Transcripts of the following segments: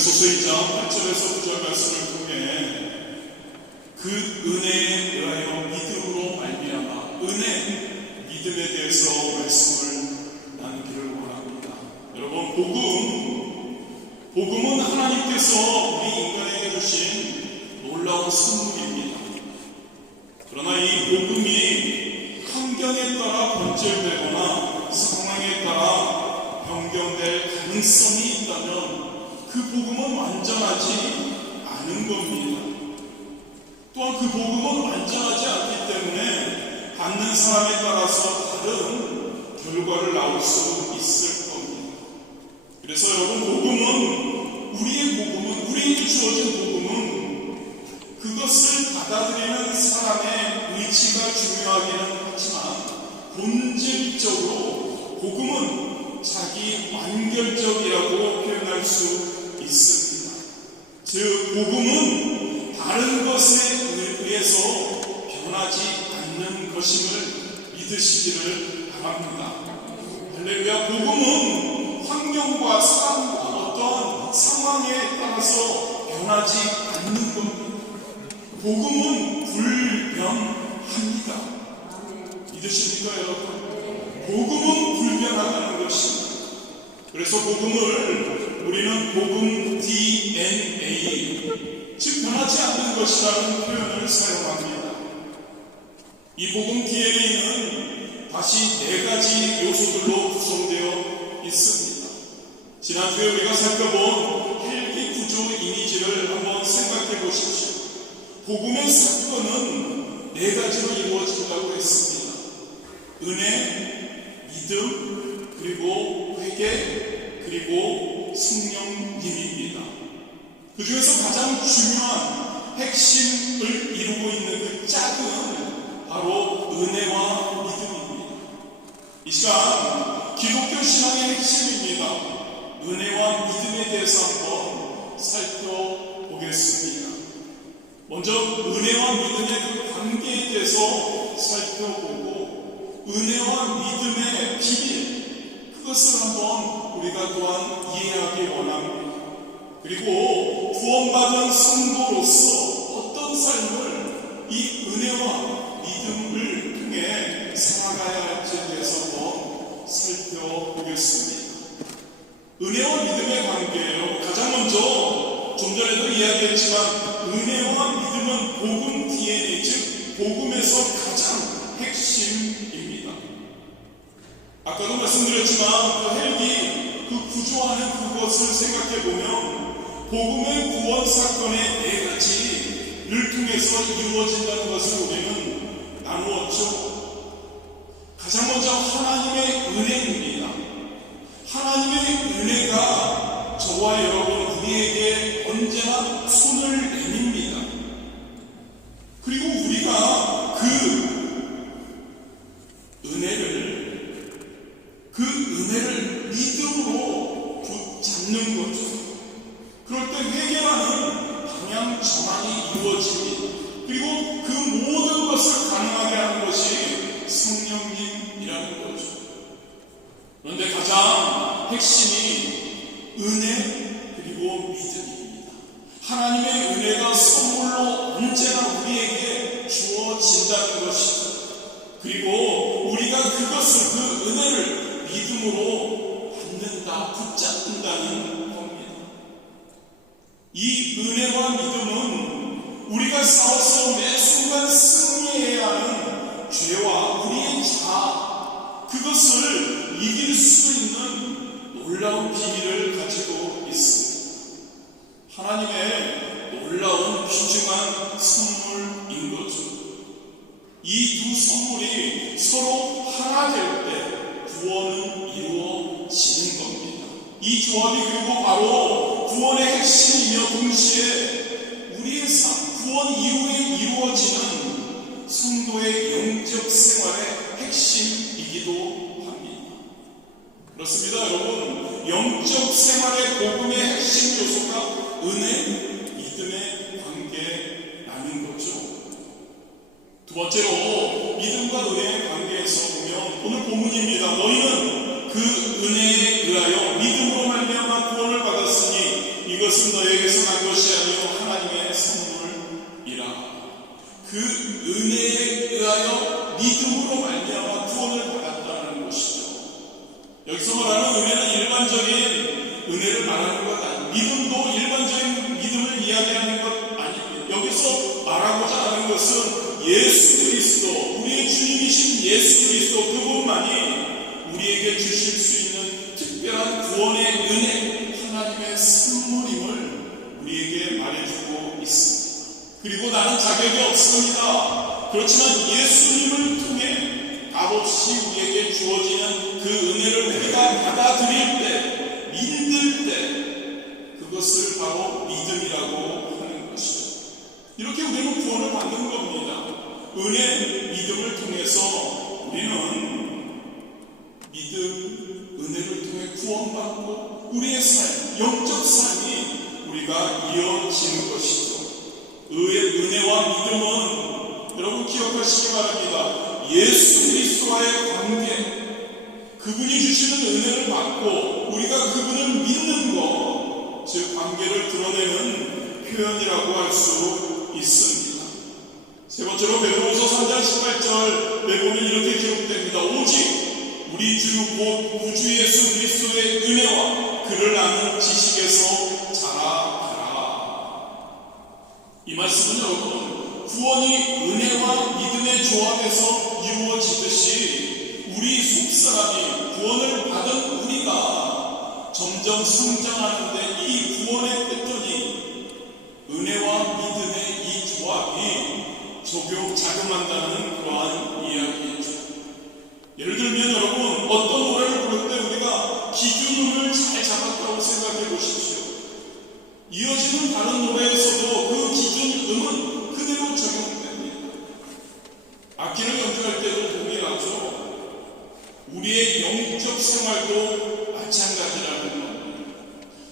에베소서 2장 8절에서 9절 말씀을 통해 그 은혜에 의하여 믿음으로 말미암아 은혜, 믿음에 대해서 말씀을 나누기를 원합니다. 여러분, 복음은 하나님께서 우리 인간에게 주신 놀라운 선물입니다. 그러나 이 복음이 환경에 따라 변질되거나 상황에 따라 변경될 가능성이 있다면 그 복음은 완전하지 않은 겁니다. 또한 그 복음은 완전하지 않기 때문에 받는 사람에 따라서 다른 결과를 낳을 수 있을 겁니다. 그래서 여러분, 우리에게 주어진 복음은 그것을 받아들이는 사람의 의지가 중요하기는 하지만 본질적으로 복음은 자기 완결적이라고 표현할 수 있습니다. 즉, 복음은 다른 것에 의해서 변하지 않는 것임을 믿으시기를 바랍니다. 할렐루야. 복음은 환경과 사람과 어떠한 상황에 따라서 변하지 않는 겁니다. 복음은 불변합니다. 믿으십니까, 여러분? 복음은 불변하다는 것입니다. 그래서 복음을 우리는 복음 DNA, 즉 변하지 않는 것이라는 표현을 사용합니다. 이 복음 DNA는 다시 4가지 요소들로 구성되어 있습니다. 지난주에 우리가 살펴본 헬기 구조 이미지를 한번 생각해 보십시오. 복음의 사건은 4가지로 이루어진다고 했습니다. 은혜, 믿음, 그리고 회개, 그리고 성령님입니다. 그 중에서 가장 중요한 핵심을 이루고 있는 그 짝은 바로 은혜와 믿음입니다. 이 시간 기독교 신앙의 핵심입니다. 은혜와 믿음에 대해서 한번 살펴보겠습니다. 먼저 은혜와 믿음의 그 관계에 대해서 살펴보고 은혜와 믿음의 비밀, 그것을 한번 우리가 또한 이해하기 원합니다. 그리고 구원받은 성도로서 어떤 삶을 이 은혜와 믿음을 통해 살아가야 할지에 대해서 한번 살펴보겠습니다. 은혜와 믿음의 관계예요. 가장 먼저 좀 전에도 이야기했지만 은혜와 믿음은 복음 DNA, 즉 복음에서 가장 핵심입니다. 아까도 말씀드렸지만 그 헬기, 그 구조하는 그것을 생각해보면 복음의 구원 사건의 4가지를 통해서 이루어진다는 것을 우리는 나누었죠. 가장 먼저 하나님의 은혜입니다. 하나님의 은혜가 저와 여러분 우리에게 언제나 손을 내밉니다. 그리고 우리가 그 은혜를 믿음으로 붙잡는 거죠. 그럴 때 회개라는 방향 전환이 이루어집니다. 그리고 그 모든 것을 가능하게 하는 것이 성령님이라는 거죠. 그런데 가장 핵심이 은혜 그리고 믿음입니다. 하나님의 은혜가 선물로 언제나 우리에게 주어진다는 것이죠. 그리고 우리가 그것을, 그 은혜를 믿음으로 받는다, 붙잡는다는 겁니다. 이 은혜와 믿음은 우리가 싸워서 매 순간 승리해야 하는 죄와 우리의 자아, 그것을 이길 수 있는 놀라운 비밀을 가지고 있습니다. 하나님의 놀라운 귀중한 선물인 거죠. 이 두 선물이 서로 하나 될 때 구원은 이루어지는 겁니다. 이 조합이 그리고 바로 구원의 핵심이며 동시에 우리의 삶, 구원 이후에 이루어지는 성도의 영적 생활의 핵심이기도 합니다. 그렇습니다, 여러분. 영적 생활의 복음의 핵심 요소가 은혜, 믿음의 관계라는 거죠. 두 번째로 믿음과 은혜의 관계에서 보면 오늘 본문입니다. 너희는 그 은혜에 의하여 믿음으로 말미암아 구원을 받았으니 이것 이것은 너에게서 난 것이 아니요 하나님의 선물이라. 그 은혜에 의하여 믿음으로 말미암아 구원을 받았다는 것이죠. 여기서 말하는 은혜는 일반적인 은혜를 말하는 것 아닙니다. 믿음도 일반적인 믿음을 이야기하는 것 아닙니다. 여기서 말하고자 하는 것은 예수 그리스도, 우리의 주님이신 예수 그리스도 그분만이 우리에게 주실 수 있는 특별한 구원의 은혜, 하나님의 선물임을 우리에게 말해주고 있습니다. 그리고 나는 자격이 없습니다. 그렇지만 예수님을 통해 값없이 우리에게 주어지는 그 은혜를 우리가 받아들일 때, 믿을 때 그것을 바로 믿음이라고 하는 것이죠. 이렇게 우리는 구원을 받는 겁니다. 은혜, 믿음을 통해서 우리는 믿음, 은혜를 통해 구원받고 우리의 삶, 영적 삶이 우리가 이어지는 것이죠. 은혜와 믿음은 여러분 기억하시기 바랍니다. 예수 그리스도와의 관계, 그분이 주시는 은혜를 받고 우리가 그분을 믿는 것, 즉 관계를 드러내는 표현이라고 할 수 있습니다. 세 번째로 베드로후서 3장 18절에 보면 이렇게 기록됩니다. 오직 우리 주 곧 구주 예수 그리스도의 은혜와 그를 아는 지식에서 자라가라. 이 말씀은 여러분 구원이 은혜와 믿음의 조합에서 이루어지듯이 우리 속사람이 구원을 받은 우리가 점점 성장하는데 이 구원의 패턴이 은혜와 믿음의 이 조합이 작용한다는 그러한 이야기이죠. 예를 들면 여러분 어떤 노래를 부를 때 우리가 기준음을 잘 잡았다고 생각해 보십시오. 이어지는 다른 노래에서도 그 기준음은 그대로 적용됩니다. 악기를 연주할 때도 동일하죠. 우리의 영적 생활도 마찬가지라는 겁니다.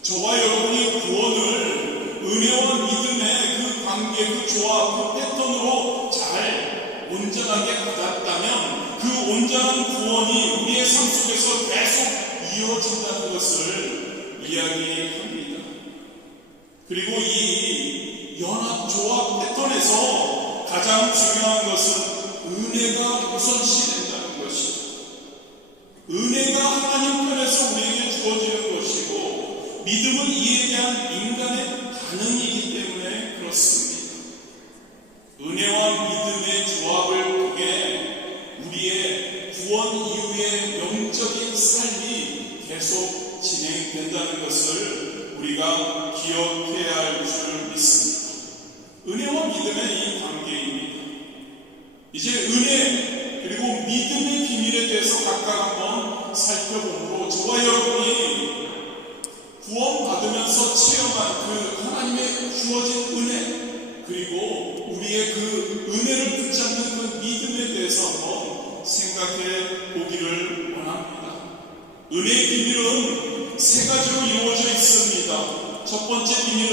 저와 여러분이 구원을 은혜와 믿음의 그 관계, 그 조합, 그 패턴으로 잘 온전하게 받았다면 그 온전한 구원이 우리의 삶 속에서 계속 이어진다는 것을 이야기합니다. 그리고 이 연합 조합 패턴에서 가장 중요한 것은 은혜가 우선시된다는 것이죠. 은혜가 하나님 편에서 우리에게 주어지는 것이고 믿음은 이에 대한 인간의 반응이기 때문에 그렇습니다. 은혜와 믿음의 조합을 통해 우리의 구원 이후의 영적인 삶이 계속 진행된다는 것을 우리가 기억해야 할 줄 믿습니다. 은혜와 믿음의 이 관계입니다. 이제 은혜 그리고 믿음의 비밀에 대해서 각각 한번 살펴보므로 저와 여러분이 구원받으면서 체험한 그 하나님의 주어진 은혜 그리고 우리의 그 은혜를 붙잡는 그 믿음에 대해서 한번 생각해 보기를 원합니다. 은혜의 비밀은 세 가지로 이루어져 있습니다. 첫 번째 비밀은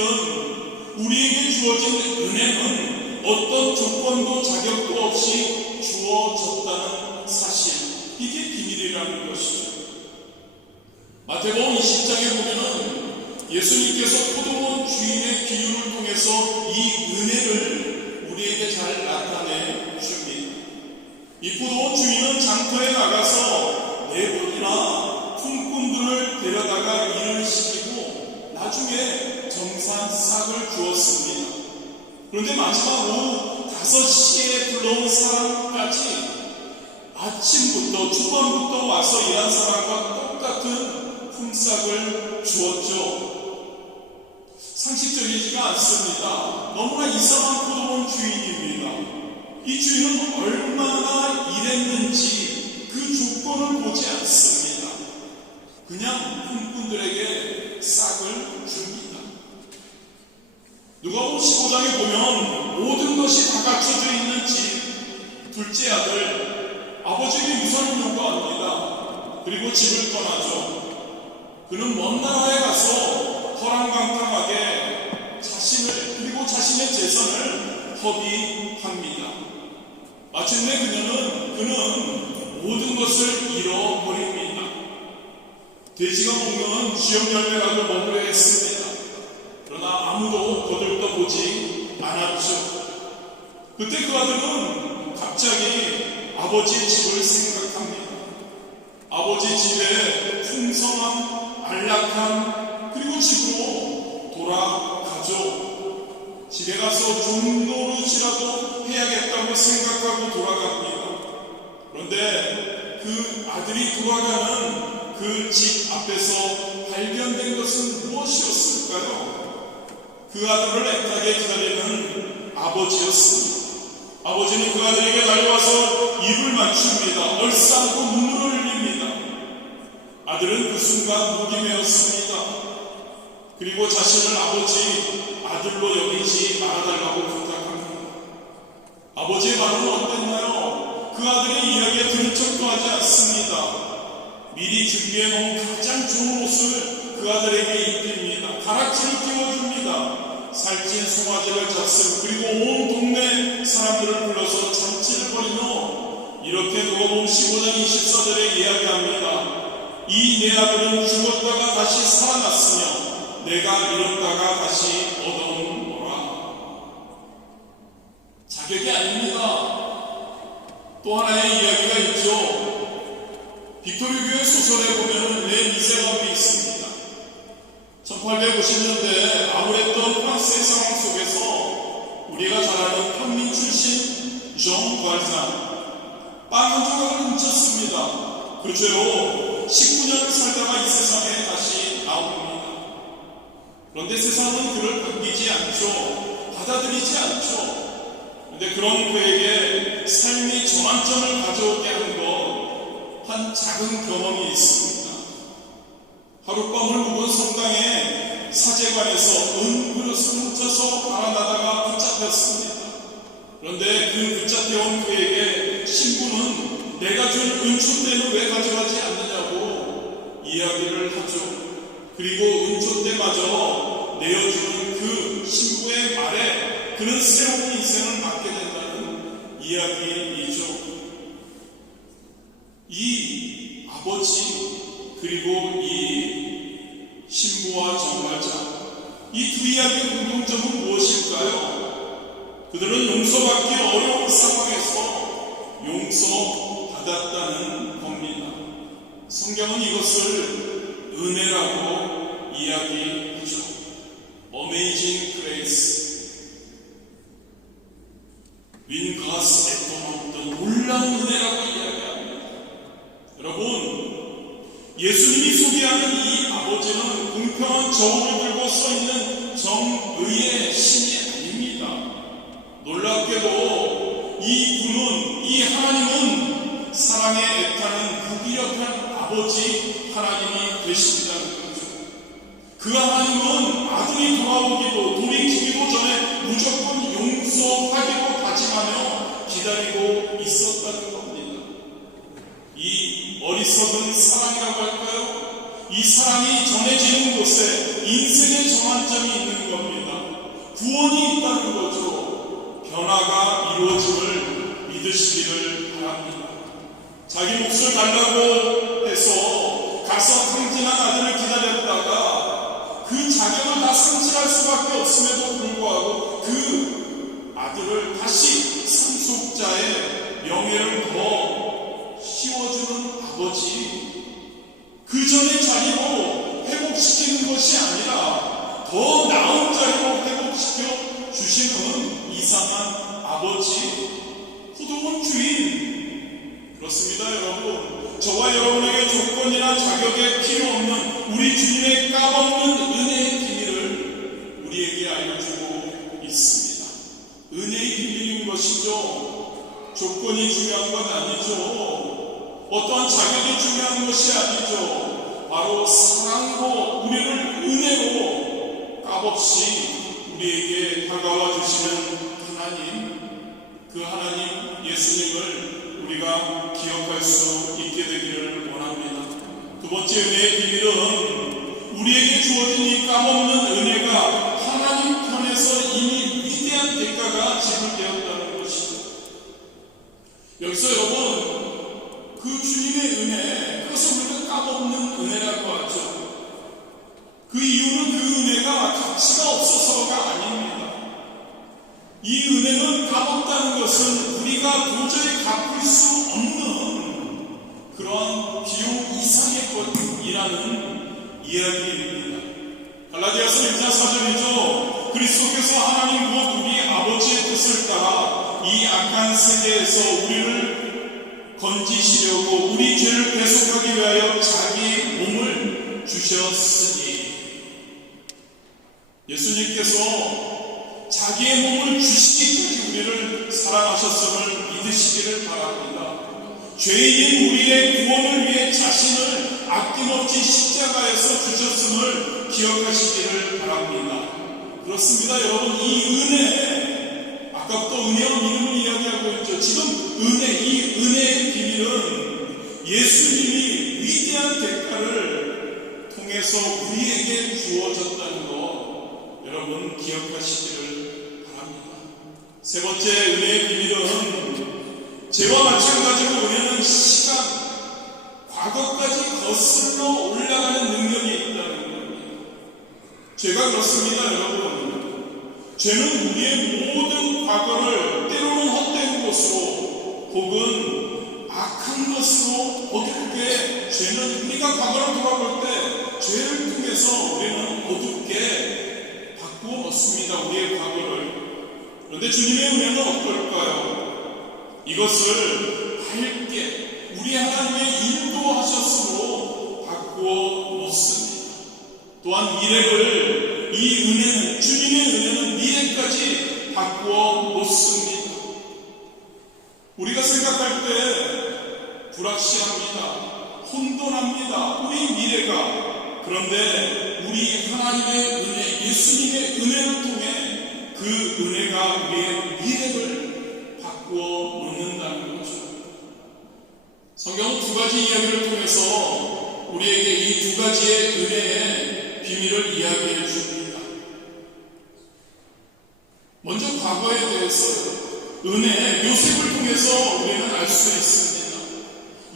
우리에게 주어진 은혜는 어떤 조건도 자격도 없이 주어졌다는 사실, 이게 비밀이라는 것이죠. 마태복음 20장에 보면은 예수님께서 포도원 주인의 비유를 통해서 이 은혜를 우리에게 잘 나타내 줍니다. 이 포도원 주인은 장터에 나가서 4번이나 품꾼들을 데려다가 일을 시키고 나중에 정산 싹을 주었습니다. 그런데 마지막 오후 5시에 불러온 사람까지 아침부터 초반부터 와서 일한 사람과 똑같은 품삯을 주었죠. 상식적이지가 않습니다. 너무나 이상한 포도원 주인입니다. 이 주인은 얼마나 일했는지 그 조건을 보지 않습니다. 그냥 품꾼들에게 싹을 줍니다. 누가복음 15장에 보면 모든 것이 다 갖춰져 있는 집, 둘째 아들, 아버지에게 유산을 요구합니다. 그리고 집을 떠나죠. 그는 먼 나라에 가서 허랑방탕하게 자신의 재산을 허비합니다. 마침내 그는 모든 것을 잃어버립니다. 돼지가 먹는 쥐염 열매라도 먹으려 했습니다. 돌아오지 않았죠. 그때 그 아들은 갑자기 아버지의 집을 생각합니다. 아버지 집에 풍성한 안락한 그리고 집으로 돌아가죠. 집에 가서 종노릇이라도 해야겠다고 생각하고 돌아갑니다. 그런데 그 아들이 돌아가는 그 집 앞에서 발견된 것은 무엇이었을까요? 그 아들을 애타게 기다리는 아버지였습니다. 아버지는 그 아들에게 달려와서 입을 맞춥니다. 얼싸안고 눈물을 흘립니다. 아들은 그 순간 목이 메었습니다. 그리고 자신을 아들로 여기지 말아달라고 부탁합니다. 아버지의 말은 어땠나요? 그 아들의 이야기에 들은 척도 하지 않습니다. 미리 준비해놓은 가장 좋은 옷을 그 아들에게 입힙니다. 가락지를 띄워줍니다. 살찐 송아지를 잡습니다. 그리고 온 동네 사람들을 불러서 잔치를 벌인 후 이렇게 누가복음 15장 24절에 이야기합니다. 이 내 아들은 죽었다가 다시 살아났으며 내가 잃었다가 다시 얻어오노라. 자격이 아닙니다. 또 하나의 이야기가 있죠. 빅토리교회 소설에 보면 레 미세라블이 있습니다. 1850년대 아무랬던 프랑스의 상황 속에서 우리가 잘 아는 평민 출신 정 발장 빵 한 조각을 훔쳤습니다. 그 죄로 19년을 살다가 이 세상에 다시 나옵니다. 그런데 세상은 그를 반기지 않죠. 받아들이지 않죠. 그런데 그런 그에게 삶의 전환점을 가져오게 한 한 작은 경험이 있습니다. 하룻밤을 묵은 성당의 사제관에서 은그릇을 훔쳐서 달아나다가 붙잡혔습니다. 그런데 그 붙잡혀온 그에게 신부는 내가 준 은총대는 왜 가져가지 않느냐고 이야기를 하죠. 그리고 은총대마저 내어주는 그 신부의 말에 그는 새로운 인생을 맞게 된다는 이야기이죠. 이 아버지 그리고 이 신부와 정말자 이 두 이야기의 공통점은 무엇일까요? 그들은 용서받기 어려운 상황에서 용서받았다는 겁니다. 성경은 이것을 은혜라고 이야기하죠. Amazing Grace. When God's act 놀라운 은혜라고 이야기합니다. 여러분, 예수님이 소개하는 이 아버지는 공평한 저울을 들고 서 있는 정의의 신이 아닙니다. 놀랍게도 이 분은, 이 하나님은 사랑에 애타는 무기력한 아버지 하나님이 되신다는 거죠. 그 하나님은 아들이 돌아오기도 돌이키기도 전에 무조건 용서하기로 다짐하며 기다리고 있었다는 겁니다. 이 어리석은 사랑이라고 할까요? 이 사랑이 전해지는 곳에 인생의 전환점이 있는 겁니다. 구원이 있다는 거죠. 변화가 이루어짐을 믿으시기를 바랍니다. 자기 몫을 달라고 해서 가서 탕진한 아들을 기다렸다가 그 자격을 다 상실할 수밖에 없음에도 불구하고 그 아들을 다시 상속자의 명예를 더 씌워주는 아버지, 그 전의 자리로 회복시키는 것이 아니라 더 나은 자리로 회복시켜 주시는 이상한 아버지, 후동은 주인. 그렇습니다, 여러분. 저와 여러분에게 조건이나 자격에 필요 없는 우리 주님의 까먹는 은혜의 비밀을 우리에게 알려주고 있습니다. 은혜의 비밀인 것이죠. 조건이 중요한 건 아니죠. 어떠한 자격이 중요한 것이 아니죠. 바로 사랑으로 우리를 은혜로 값없이 우리에게 다가와 주시는 하나님, 그 하나님 예수님을 우리가 기억할 수 있게 되기를 원합니다. 두 번째 은혜의 비밀은 우리에게 주어진 이 값없는 은혜가 하나님 편에서 이미 위대한 대가가 지불되었다는 것이죠. 여기서 여러분, 그 주님의 은혜, 그것을 우리가 값없는 은혜라고 하죠. 그 이유는 그 은혜가 가치가 없어서가 아닙니다. 이 은혜는 값없다는 것은 우리가 도저히 갚을 수 없는 그러한 비용 이상의 것이라는 이야기입니다. 갈라디아서 1장 4절이죠. 그리스도께서 하나님 곧 우리 아버지의 뜻을 따라 이 악한 세대에서 우리를 건지시려고 우리 죄를 배속하기 위하여 자기 몸을 주셨으니, 예수님께서 자기의 몸을 주시기까지 우리를 사랑하셨음을 믿으시기를 바랍니다. 죄인인 우리의 구원을 위해 자신을 아낌없이 십자가에서 주셨음을 기억하시기를 바랍니다. 그렇습니다, 여러분. 이 은혜, 아까부터 은혜와 믿음을 이야기하고 있죠. 지금 이 은혜의 비밀은 예수님이 위대한 대가를 통해서 우리에게 주어졌다는 것, 여러분 기억하시기를 바랍니다. 세 번째 은혜의 비밀은 죄와 마찬가지로 은혜는 시간, 과거까지 거슬러 올라가는 능력이 있다는 겁니다. 죄가 그렇습니다, 여러분. 죄는 우리의 모든 과거를 때로는 헛된 것으로 혹은 악한 것으로 어둡게, 죄는 우리가 과거를 돌아볼 때 죄를 통해서 우리는 어둡게 바꾸어 놓습니다, 우리의 과거를. 그런데 주님의 은혜는 어떨까요? 이것을 밝게 우리 하나님의 인도하셨으므로 바꾸어 놓습니다. 또한 미래를, 이 은혜는, 주님의 은혜는 미래까지 바꾸어 놓습니다. 우리가 생각할 때 불확실합니다. 혼돈합니다, 우리 미래가. 그런데 우리 하나님의 은혜, 예수님의 은혜를 통해 그 은혜가 우리의 미래를 바꾸어 놓는다는 거죠. 성경은 두 가지 이야기를 통해서 우리에게 이 두 가지의 은혜의 비밀을 이야기해 줍니다. 먼저 과거에 대해서 은혜, 요셉을 통해서 우리는 알 수 있습니다.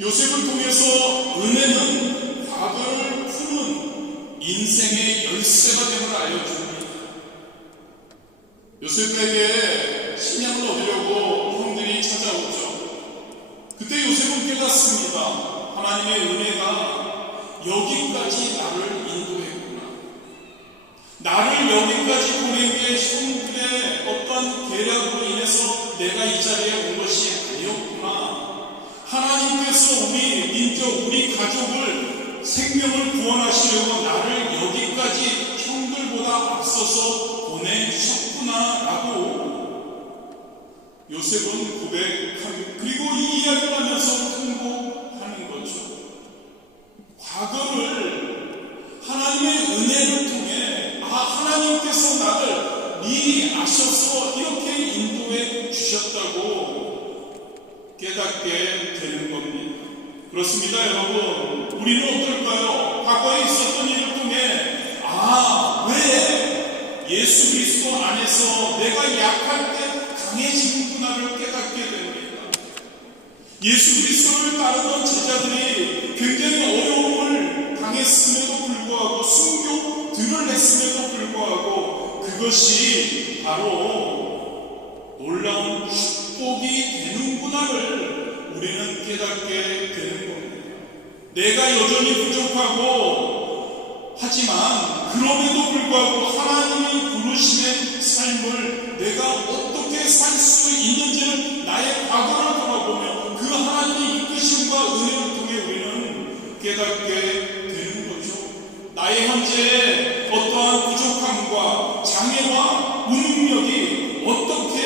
요셉을 통해서 은혜는 과거를 푸는 인생의 열쇠가 됨을 알려줍니다. 요셉에게 식량을 얻으려고 형들이 찾아오죠. 그때 요셉은 깨닫습니다. 하나님의 은혜가 여기까지 나를 인도했구나. 나를 여기까지 보내기에 형들의 어떤 계략으로 인해서 내가 이 자리에 온 것이 아니었구나. 하나님께서 우리 민족, 우리 가족을, 생명을 구원하시려고 나를 여기까지 형들보다 앞서서 보내주셨구나 라고 요셉은 고백하고, 그리고 이 이야기를 하면서 통곡하는 거죠. 과거를 하나님의 은혜를 통해 하나님께서 나를 미리 아셔서 이렇게 인도해 주셨다고 깨닫게 되는 겁니다. 그렇습니다, 여러분. 우리는 어떨까요? 과거에 있었던 일을 통해 왜 예수 그리스도 안에서 내가 약할 때 강해지는구나를 깨닫게 됩니다. 예수 그리스도를 따르던 제자들이 굉장히 어려움을 당했음에도 불구하고, 순교들을 했음에도 불구하고, 그것이 바로 놀라운 축복이 되는구나를 우리는 깨닫게 되는 겁니다. 내가 여전히 부족하고 하지만 그럼에도 불구하고 하나님이 부르심의 삶을 내가 어떻게 살 수 있는지를 나의 과거를 돌아보며 그 하나님의 이끄심과 은혜를 통해 우리는 깨닫게 되는 거죠. 나의 현재의 어떠한 부족함과 장애와 무능력이 어떻게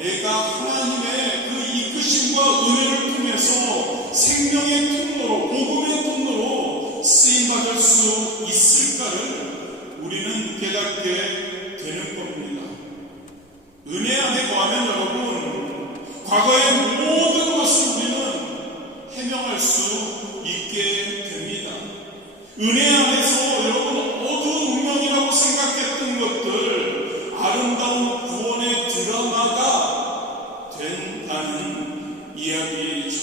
내가 하나님의 그 이끄심과 은혜를 통해서 생명의 통로로, 복음의 통로로 쓰임받을 수 있을까를 우리는 깨닫게 되는 겁니다. 은혜 안에 거하면 여러분, 과거의 모든 것을 우리는 해명할 수 있게 됩니다. 은혜 안에서 여러분 어두운 운명이라고 생각했던 것들, 아름다운 구원의 드라마가 된다는 이야기이죠.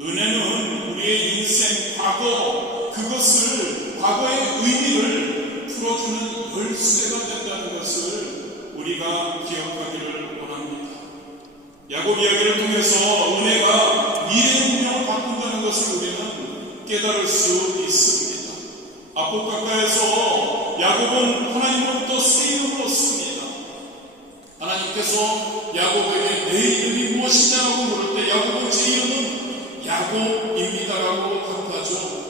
은혜는 우리의 인생, 과거, 그것을, 과거의 의미를 풀어주는 열쇠가 된다는 것을 우리가 기억하게 야곱 이야기를 통해서 은혜가 미래의 운명을 바꾼다는 것을 우리는 깨달을 수 있습니다. 앞쪽 가까이에서 야곱은 하나님으로부터 새 이름을 얻습니다. 하나님께서 야곱에게 내 이름이 무엇이냐고 물을 때 야곱은 제 이름은 야곱입니다라고 답하죠.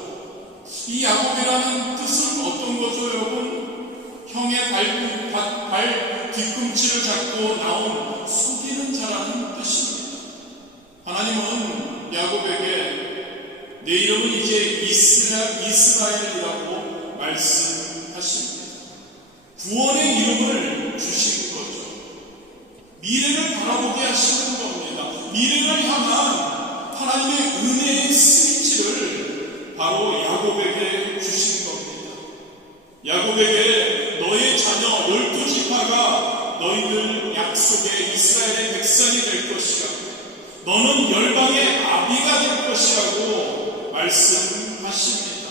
이 야곱이라는 뜻은 어떤 거죠, 여러분? 형의 발 뒤꿈치를 잡고 나온 속이는 자라는 뜻입니다. 하나님은 야곱에게 내 이름은 이제 이스라엘이라고 말씀하십니다. 구원의 이름을 주신 거죠. 미래를 바라보게 하시는 겁니다. 미래를 향한 하나님의 은혜의 스위치를 바로 야곱에게 주신 겁니다. 야곱에게 너의 자녀 12지파가 너희들 약속의 이스라엘의 백성이 될 것이라, 너는 열방의 아비가 될 것이라고 말씀하십니다.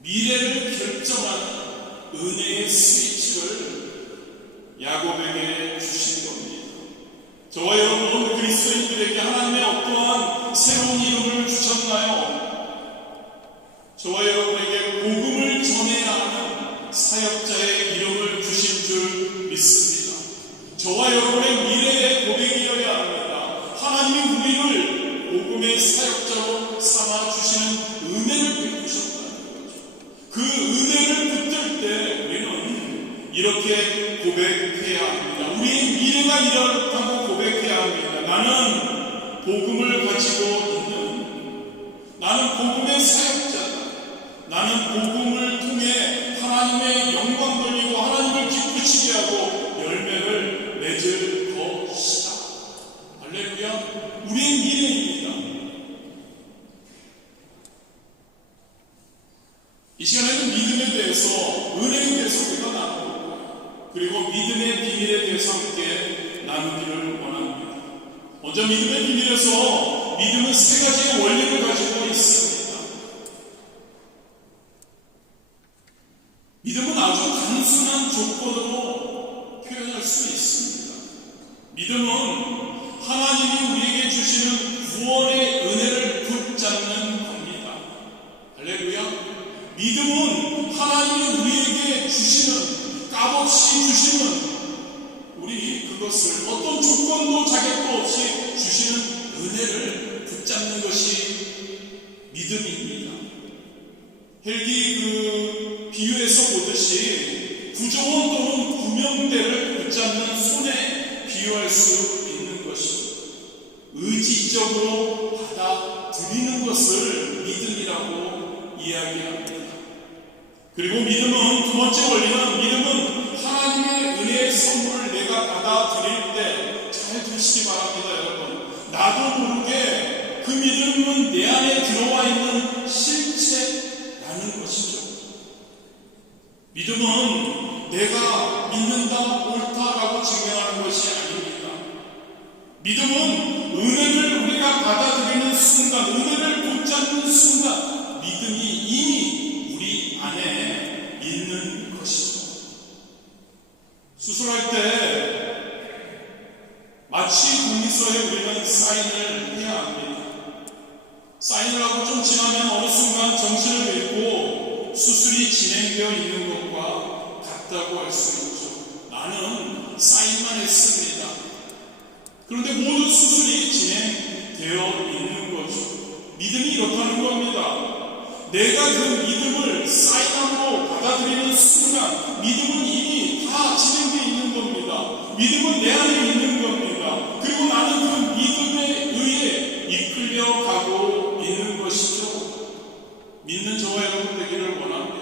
미래를 결정하는 은혜의 스위치를 야곱에게 주신 겁니다. 저와 여러분 그리스도인들에게 하나님의 어떠한 새로운 이름을 주셨나요? 저와 여러분에게 복음을 전해야 하는 사역자의 이름을 주신 줄 믿습니다. 저와 여러분의 미래의 고백이어야 합니다. 하나님이 우리를 복음의 사역자로 삼아주시는 은혜를 베푸셨다는 거죠. 그 은혜를 붙들 때 우리는 이렇게 고백해야 합니다. 우리의 미래가 이렇다고 고백해야 합니다. 나는 복음을 가지고 있는, 나는 복음의 사역자다. 나는 복음을 통해 하나님의 영광 돌리고 하나님을 기쁘시게 하고 열매를 맺을 것이다. 할렐루야. 우리의 미래입니다. 이 시간에는 믿음에 대해서, 은혜에 대해서 우리가 나누고, 그리고 믿음의 비밀에 대해서 함께 나누기를 원합니다. 먼저 믿음의 비밀에서 믿음은 세 가지의 원리를 가지고 있습니다. 믿음은 아주 단순한 조건으로 표현할 수 있습니다. 믿음은 하나님이 우리에게 주시는 구원의 은혜를 붙잡는 겁니다. 할렐루야. 믿음은 하나님이 우리에게 주시는, 값없이 주시는, 우리 그것을 어떤 조건도 자격도 없이 주시는 은혜를 붙잡는 것이 믿음입니다. 헬기 비유에서 보듯이 구조원 또는 구명대를 붙잡는 손에 비유할 수 있는 것입니다. 의지적으로 받아들이는 것을 믿음이라고 이야기합니다. 그리고 믿음은, 두 번째 원리는, 믿음은 하나님의 은혜의 선물을 내가 받아들일 때, 잘 들으시기 바랍니다, 여러분. 나도 모르게 그 믿음은 내 안에 들어와 있는 실체라는 것이죠. 믿음은 내가 믿는다, 옳다라고 증명하는 것이 아닙니다. 믿음은 은혜를 우리가 받아들이는 순간, 은혜를 붙잡는 순간, 믿음이 이미 우리 안에 있는 것이죠. 수술할 때 마취 동의서에 우리는 사인을 해야 합니다. 사인을 하고 좀 지나면 어느 순간 정신을 잃고 수술이 진행되어 있는 것과 같다고 할 수 있죠. 나는 사인만 했습니다. 그런데 모든 수술이 진행되어 있는 거죠. 믿음이 이렇다는 겁니다. 내가 그 믿음을 사인함으로 받아들이는 순간 믿음은 이미 다 진행되어 있는 겁니다. 믿음은 내 안에 있는 겁니다. 그리고 나는 그 믿음에 의해 이끌려가고 있는 것이죠. 믿는 저와 여러분 되기를 원합니다.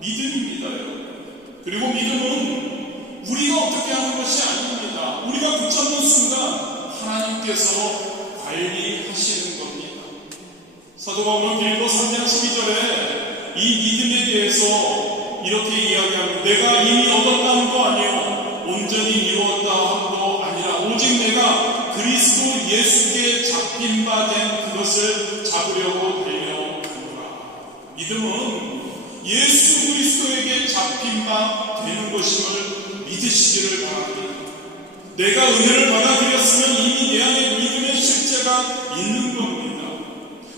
믿음입니다, 여러분. 그리고 믿음은 우리가 어떻게 하는 것이 아닙니다. 우리가 붙잡는 순간 하나님께서 관리하시는 겁니다. 사도 바울은 빌립보 3장 12절에 이 믿음에 대해서 이렇게 이야기합니다. 내가 이미 얻었다는 거 아니요, 온전히 이루었다 함도 아니라 오직 내가 그리스도 예수께 잡힌 바 된 그것을 잡으려고 달려가노라. 믿음은 예수 그리스도에게 잡힌 바 되는 것임을 믿으시기를 바랍니다. 내가 은혜를 받아들였으면 이미 내 안에 믿음의 실제가 있는 겁니다.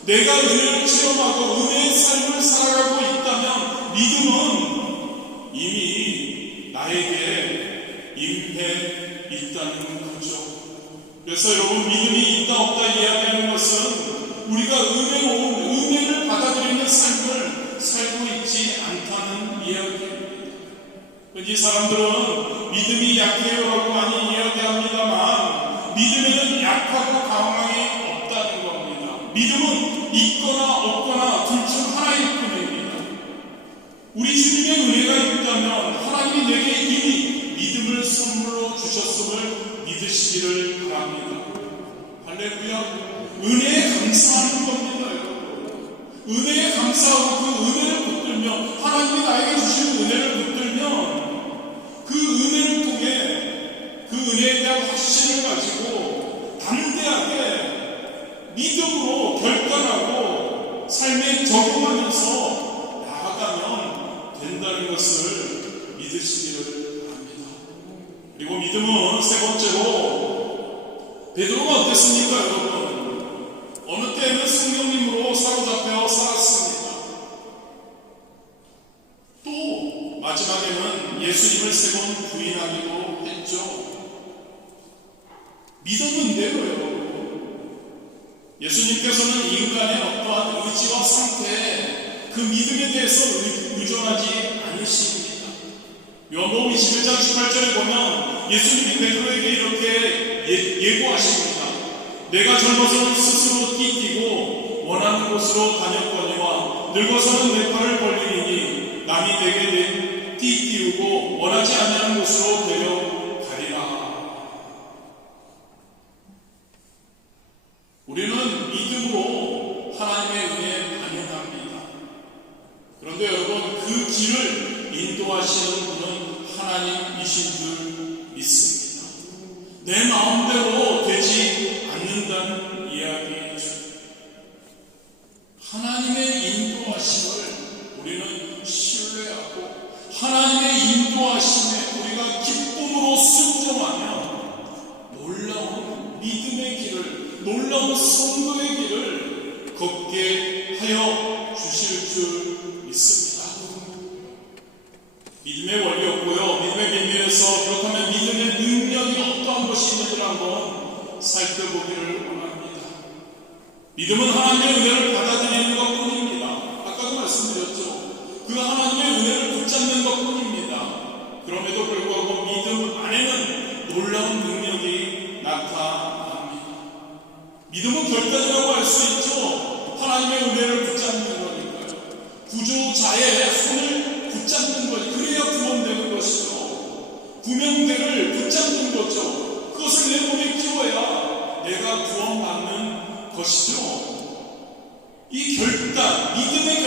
내가 은혜를 체험하고 은혜의 삶을 살아가고 있다면 믿음은 이미 나에게 임해 있다는 거죠. 그래서 여러분, 믿음이 있다 없다 이야기하는 것은 우리가 은혜를 받아들이는 삶을 살고 있지 않다는 이야기입니다. 이 사람들은 믿음이 약해요라고 많이 이야기합니다만 믿음에는 약하고 강함이 없다는 겁니다. 믿음은 있거나 없거나 둘 중 하나일 뿐입니다. 우리 주님의 은혜가 있다면 하나님이 내게 이미 믿음을 선물로 주셨음을 믿으시기를 바랍니다. 할렐루야. 은혜에 감사하는 겁니다, 여러분. 은혜에 감사하고 그 은혜를 붙들며 하나님이 나에게 주신 은혜를 붙들면 그 은혜를 통해 그 은혜에 대한 확신을 가지고 담대하게 믿음으로 결단하고 삶에 적용하면서 나아가면 된다는 것을 믿으시기를 바랍니다. 그리고 믿음은 세 번째로 베드로가 어땠습니까, 여러분? 어느 때에는 성령님으로 사로잡혀 살았습니다. 또 마지막에는 예수님을 세 번 부인하기도 했죠. 믿음은데요, 여러분. 예수님께서는 인간의 어떠한 의지와 상태에 그 믿음에 대해서 의존하지 않으십니다. 요한복음 21장 18절에 보면 예수님이 베드로에게 이렇게 예고하십니다. 내가 젊어서는 스스로 띠띠고 원하는 곳으로 다녔거니와 늙어서는 내 팔을 벌리니 남이 내게 내 띠 띄우고 원하지 않는 곳으로 데려가리라. 우리는 믿음으로 하나님의 은혜에 반응합니다. 그런데 여러분, 그 길을 인도하시는 분은 하나님이신 줄 믿습니다. 내 마음대로 되지 않는다는 이야기죠. 하나님의 인도하심을 우리는 신뢰하고 하나님의 인도하심에 우리가 기쁨으로 순종하며 놀라운 믿음의 길을, 놀라운 선거의 길을 걷게 하여 주실 줄 믿습니다. 믿음의 원리였고요. 믿음의 비밀에서 그렇다면 믿음의 능력이 어떠한 것이 있는지를 한번 살펴보기를 원합니다. 믿음은 하나님의 은혜를 받아들이는 것뿐입니다. 아까도 말씀드렸죠. 그 하나님의 은혜를 붙잡는 것뿐입니다. 그럼에도 불구하고 믿음 안에는 놀라운 능력이 나타납니다. 믿음은 결단이라고 할 수 있죠. 하나님의 은혜를 붙잡는 거니까요. 구주자의 손을 붙잡는 것, 그래야 구원되는 것이죠. 구명대를 붙잡는 거죠. 그것을 내 몸에 끼워야 내가 구원받는 것이죠. 이 결단, 믿음의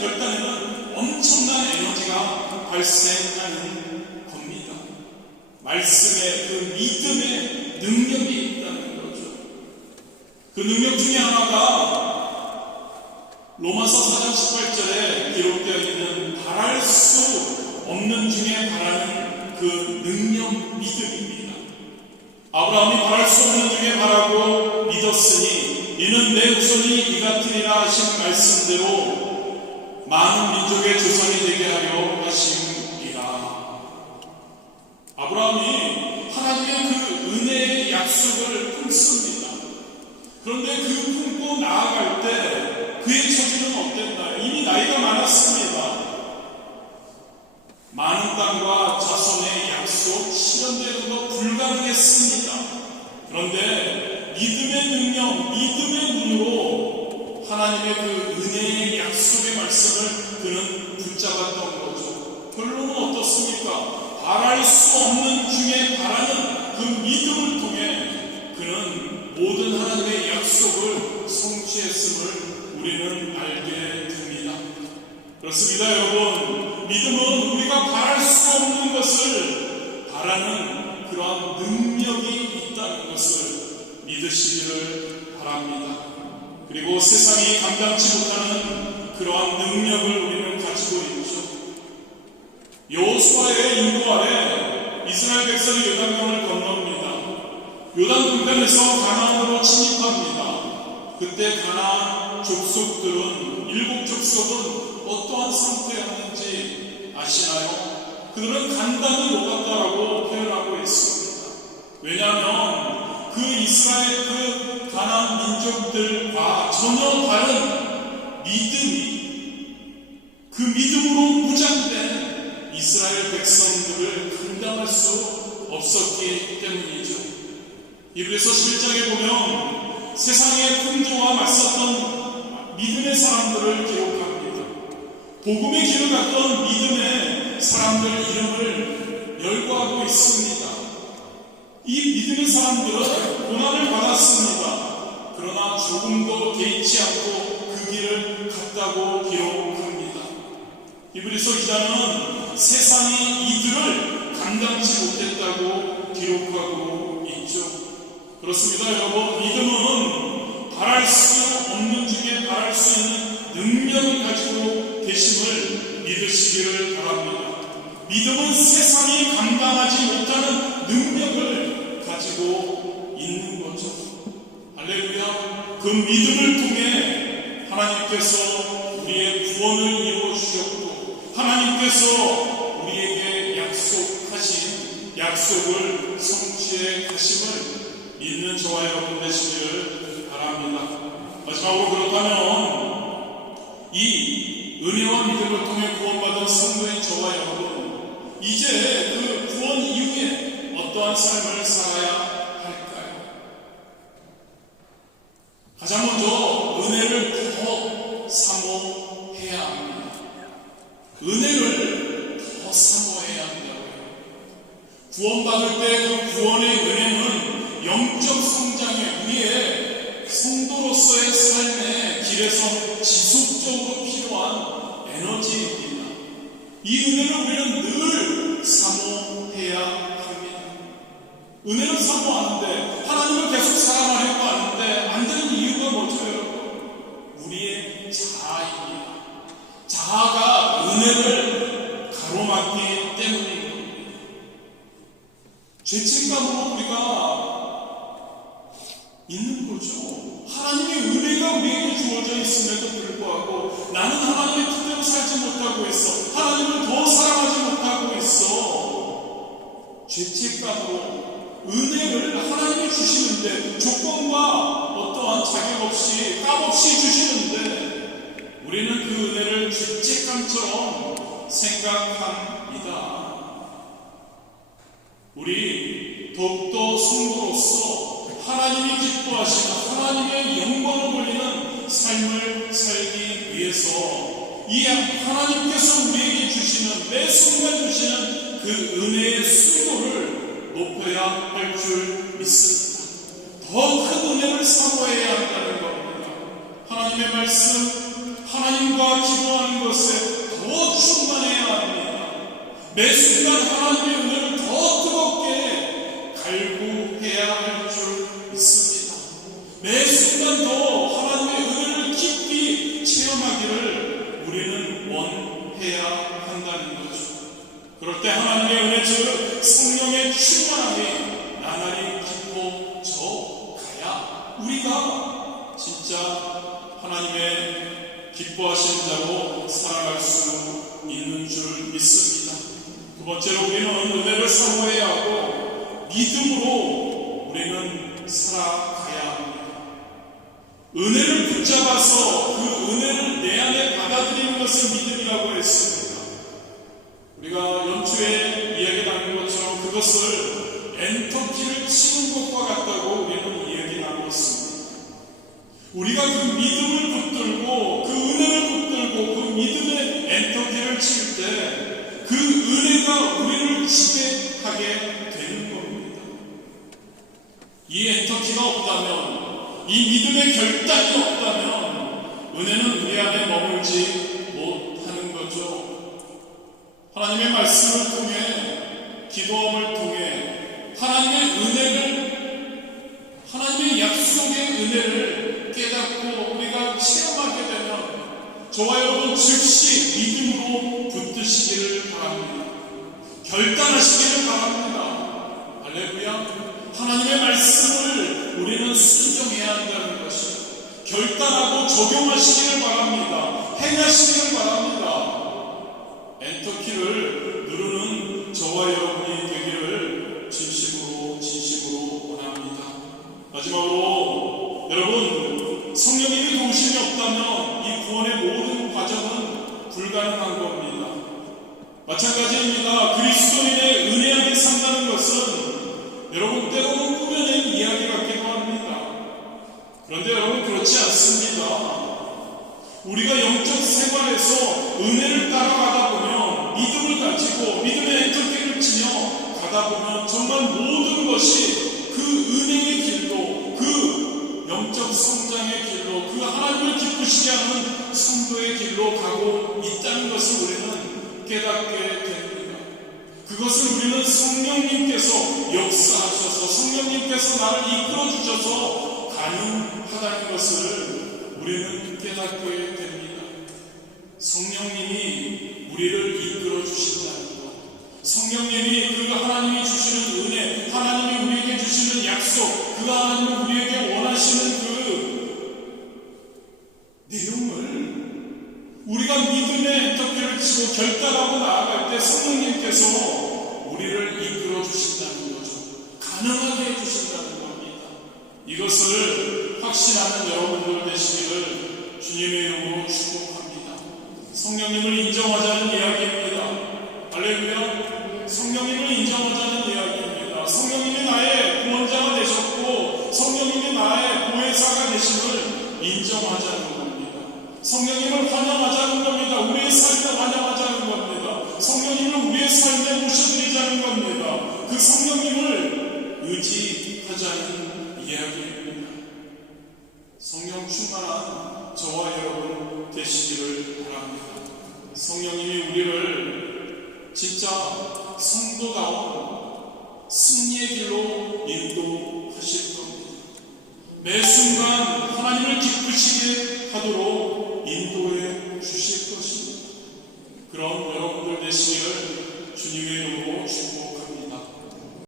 결단에는 엄청난 에너지가 발생하는 겁니다. 말씀에 그 믿음의 능력이 있다는 거죠. 그 능력 중에 하나가 로마서 4장 18절에 기록되어 있는 바랄 수 없는 중에 바라는 그 능력 믿음입니다. 아브라함이 바랄 수 없는 중에 바라고 믿었으니 이는 내 후손이 이 같으리라 하신 말씀대로 많은 민족의 조상이 되게 하려 하심이라. 아브라함이 하나님의 그 은혜의 약속을 품습니다. 그런데 그 품고 나아갈 때 그의 처지는 어땠나요? 이미 나이가 많았습니다. 많은 땅과 자손의 약속 실현되는 것 불가능했습니다. 그런데 믿음의 능력, 믿음의 눈으로 하나님의 그 은혜의 약속의 말씀을 그는 붙잡았던 거죠. 결론은 어떻습니까? 바랄 수 없는 중에 바라는 그 믿음을 통해 그는 모든 하나님의 약속을 성취했음을 우리는 알게 됩니다. 그렇습니다, 여러분. 믿음은 우리가 바랄 수 없는 것을 바라는 그러한 능력이 있다는 것을 믿으시기를 바랍니다. 그리고 세상이 감당치 못하는 그러한 능력을 우리는 가지고 있죠. 여호수아의 인도 아래 이스라엘 백성이 요단강을 건넙니다. 요단 동편에서 가나안으로 침입합니다. 그때 가나안 족속들은, 7족속은 어떠한 상태였는지 아시나요? 그들은 간단히 녹았다라고 표현하고 있습니다. 왜냐하면 그 이스라엘 그 가나안 민족들과 전혀 다른 믿음이, 그 믿음으로 무장된 이스라엘 백성들을 감당할 수 없었기 때문이죠. 이브리서 11장에 보면 세상의 풍조와 맞섰던 믿음의 사람들을 기록합니다. 복음의 길을 갔던 믿음의 사람들 이름을 열거하고 있습니다. 이 믿음의 사람들은 고난을 받았습니다. 그러나 조금도 개의치 않고 그 길을 갔다고 기록합니다. 이브리서 기자는 세상이 이들을 감당치 못했다고 기록하고 있죠. 그렇습니다, 여러분. 믿음은 바랄 수 없는 중에 바랄 수 있는 능력을 가지고 계심을 믿으시기를 바랍니다. 믿음은 세상이 감당하지 못하는 능력을 가지고 있는 거죠. 할렐루야. 그 믿음을 통해 하나님께서 우리의 구원을 이루어주셨고, 하나님께서 우리에게 약속하신 약속을 성취해 가심을 믿는 저와 여러분 되시기를 바랍니다. 마지막으로 그렇다면 이 은혜와 믿음을 통해 구원받은 성도인 저와 여러분, 이제 그 구원 이후에 어떠한 삶을 살아야 할까요? 가장 먼저 은혜를 더 사모해야 합니다. 은혜를 더 사모해야 한다고요. 구원받을 때 그 구원의 은혜는 영적 성장에, 우리의 성도로서의 삶의 길에서 지속적으로 필요한 에너지입니다. 이 은혜를 우리는 늘 사모해야 합니다. 은혜를 사모하는데, 하나님을 계속 사랑하려고 하는데 안 되는 이유가 뭐죠, 여러분? 우리의 자아입니다. 자아가 은혜를 가로막기 때문입니다. 죄책감으로 우리가 있는 거죠. 하나님의 은혜가 우리에게 주어져 있음에도 불구하고 나는 하나님의 뜻대로 살지 못하고 있어. 하나님을 더 사랑하지 못하고 있어. 죄책감으로 은혜를 하나님이 주시는데, 조건과 어떠한 자격 없이 값없이 주시는데 우리는 그 은혜를 죄책감처럼 생각합니다. 우리 더욱더 성도로서 하나님이 기뻐하시는, 하나님의 영광을 돌리는 삶을 살기 위해서 이 하나님께서 우리에게 주시는, 매 순간 주시는 그 은혜의 수도를 높여야 할 줄 믿습니다. 더 큰 은혜를 사모해야 한다는 겁니다. 하나님의 말씀, 하나님과 기도하는 것에 더 충만해야 합니다. 매 순간 하나님의 은혜를 더 뜨겁게 갈구해야 할 줄 믿습니다. 매 순간 더 하나님의 은혜를 깊이 체험하기를 우리는 원해야 한다는 거죠. 그럴 때 하나님의 은혜, 즉 성령의 충만함이 나날이 깊어져 가야 우리가 진짜 하나님의 기뻐하시는 자로 살아갈 수 있는 줄 믿습니다. 두 번째로 우리는 은혜를 사모해야 하고 믿음으로 우리는 살아가야 합니다. 은혜를 붙잡아서 그 은혜를 내 안에 받아들이는 것을 믿음이라고 했습니다. 우리가 연초에 이야기 나눈 것처럼 그것을 엔터키를 치는 것과 같다고 우리는 이야기 나누었습니다. 우리가 그 믿음을 붙들고 그 은혜를 붙들고 그 믿음의 엔터키를 칠 때 그 은혜가 우리를 지배하게 되는 겁니다. 이 엔터키가 없다면, 이 믿음의 결단이 없다면 은혜는 우리 안에 머물지 못하는 거죠. 하나님의 말씀을 통해, 기도함을 통해 하나님의 은혜를, 하나님의 약속의 은혜를 깨닫고 우리가 체험하게 되면 저와 여러분 즉시 믿음으로 붙드시기를 바랍니다. 결단하시기를 바랍니다. 할렐루야. 하나님의 말씀을 우리는 순종해야 한다는 것이요, 결단하고 적용하시기를 바랍니다. 행하시기를 바랍니다. 엔터키를 누르는 저와 여러분이 되기를 진심으로 원합니다. 마지막으로 여러분, 성령님의 도우심이 없다면 이 구원의 모든 과정은 불가능한 겁니다. 마찬가지입니다. 그리스도인의 은혜하게 산다는 것은 여러분 때로는 꾸며낸 이야기 같기도 합니다. 그런데 여러분 그렇지 않습니다. 우리가 영적 생활에서 은혜를 따라가다 보면, 믿음을 가지고 믿음의 엔터키를 치며 가다 보면 정말 모든 것이 그 은혜의 길로, 그 영적 성장의 길로, 그 하나님을 기쁘시게 하는 성도의 길로 가고 있다는 것을 우리는 깨닫게 됩니다. 그것을 우리는 성령님께서 역사하셔서, 성령님께서 나를 이끌어 주셔서 가능하다는 것을 우리는 깨닫게 됩니다. 성령님이 우리를 이끌어 주신다는 것, 성령님이 그 하나님이 주시는 은혜, 하나님이 우리에게 주시는 약속, 그 하나님이 우리에게 원하시는 그 내용을 우리가 믿음의 엔터키를 치고 결단하고 나아갈 때 성령님께서 우리를 이끌어 주신다는 거죠. 가능하게 해주신다는 겁니다. 이것을 확신하는 여러분들 되시기를 주님의 이름으로 축복합니다. 성령님을 인정하자는 이야기입니다. 할렐루야. 성령님을 인정하자는 이야기입니다. 성령님이 나의 구원자가 되셨고 성령님이 나의 보혜사가 되심을 인정하자는 겁니다. 성령님을 환영하자는 겁니다. 우리의 삶에 환영하자는 겁니다. 성령님을 우리의 삶에 모셔드리자는 겁니다. 그 성령님을 의지하자는 이야기입니다. 성령 충만한 저와 여러분 되시기를 바랍니다. 성령님이 우리를 진짜 성도다운 승리의 길로 인도하실 겁니다. 매 순간 하나님을 기쁘시게 하도록